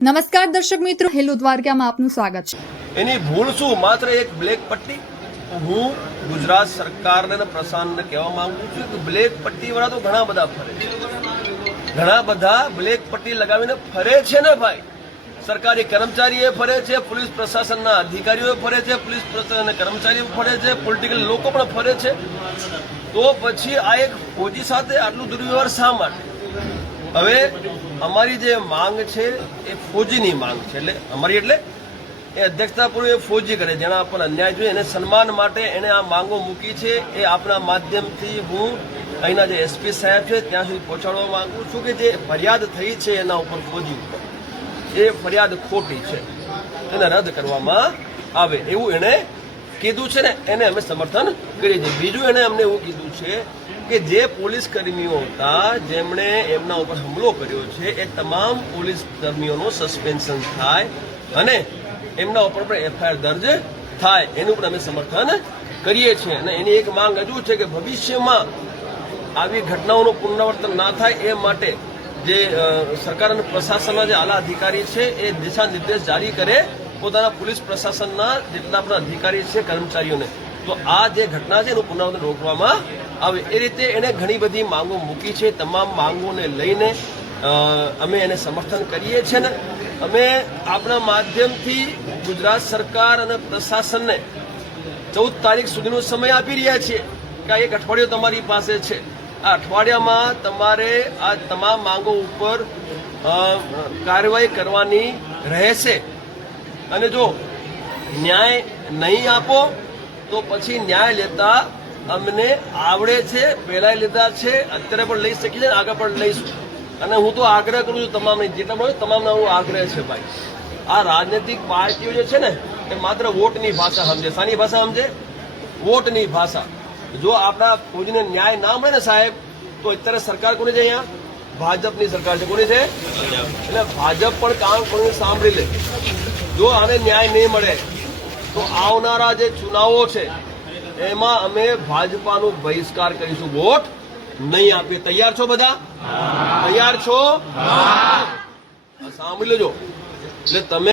નમસ્કાર દર્શક મિત્રો, હેલો દ્વારકામાં આપનું સ્વાગત છે। એની ભૂલ શું? માત્ર એક બ્લેક પટ્ટી। હું ગુજરાત સરકારને અને પ્રશાસનને કહેવા માંગુ છું કે બ્લેક પટ્ટી વાળા તો ઘણા બધા ફરે છે, ઘણા બધા બ્લેક પટ્ટી લગાવીને ફરે છે ને ભાઈ। સરકારી કર્મચારીઓ ફરે છે, પોલીસ પ્રશાસનના અધિકારીઓ ફરે છે, પોલીસ પ્રશાસનના કર્મચારીઓ ફરે છે, પોલિટિકલ લોકો પણ ફરે છે। તો પછી આ એક ફોજી સાથે આટલું દુર્વ્યવહાર શા માટે? હવે અમારી જે માંગ છે એ ફોજીની માંગ છે, એટલે અમારી એટલે એ અધ્યક્ષતાપૂર્વક ફોજી કરે, જેના પર અન્યાય જોઈએ એને સન્માન માટે એને આ માંગો મૂકી છે। એ આપણા માધ્યમથી હું અહીંના જે એસપી સાહેબ છે ત્યાં સુધી પહોંચાડવા માંગુ છું કે જે ફરિયાદ થઈ છે એના ઉપર ફોજી ઉપર એ ફરિયાદ ખોટી છે, એને રદ કરવામાં આવે એવું એને કીધું છે ને એને અમે સમર્થન કરીએ છીએ। બીજું એને અમને એવું કીધું છે કે જે પોલીસ કર્મીઓ હતા જેમણે એમના ઉપર હુમલો કર્યો છે એ તમામ પોલીસ કર્મીઓનું સસ્પેન્શન થાય અને એમના ઉપર પણ એફઆઈઆર દર્જ થાય, એનું પણ અમે સમર્થન કરીએ છીએ। અને એની એક માંગ હજુ છે કે ભવિષ્યમાં આવી ઘટનાઓનું પુનરાવર્તન ના થાય એ માટે જે સરકાર અને પ્રશાસનના જે આલા અધિકારી છે એ દિશા નિર્દેશ જારી કરે પોતાના પોલીસ પ્રશાસનના જેટલા પણ અધિકારી છે કર્મચારીઓને, તો આ જે ઘટના છે એનું પુનરાવર્તન રોકવામાં આવે એ રીતે એને ઘણી બધી માંગો મૂકી છે। તમામ માંગોને લઈને અમે એને સમર્થન કરીએ છીએ ને અમે આપણા માધ્યમથી ગુજરાત સરકાર અને પ્રશાસનને 14 તારીખ સુધીનો સમય આપી રહ્યા છીએ કે આ એક અઠવાડિયું તમારી પાસે છે। આ અઠવાડિયામાં તમારે આ તમામ માંગો ઉપર કાર્યવાહી કરવાની રહેશે અને જો ન્યાય નહીં આપો તો પછી ન્યાય લેતા અમને આવડે છે, પહેલા લીધા છે, અત્યારે પણ લઈ શકીએ છીએ, આગળ પણ લઈશું। અને હું તો આગ્રહ કરું છું તમામને, જેટલા મળે તમામનો હું આગ્રહ છે ભાઈ, આ રાજનૈતિક પાર્ટીઓ જે છે ને એ માત્ર વોટની ભાષા સમજે। શાની ભાષા સમજે? વોટની ભાષા। જો આપણા ફોજીને ન્યાય ના મળે ને સાહેબ તો અત્યારે સરકાર કોની છે? અહીંયા ભાજપની સરકાર છે। કોની છે? એટલે ભાજપ પણ કામ કરીને સાંભળી લે। જો આને ન્યાય નહીં મળે તો આવનારા જે ચુનાવો છે એમાં અમે ભાજપાનું બહિષ્કાર કરીશું, વોટ નહીં આપીએ। તૈયાર છો બધા? તૈયાર છો? સાંભળી લેજો, એટલે તમે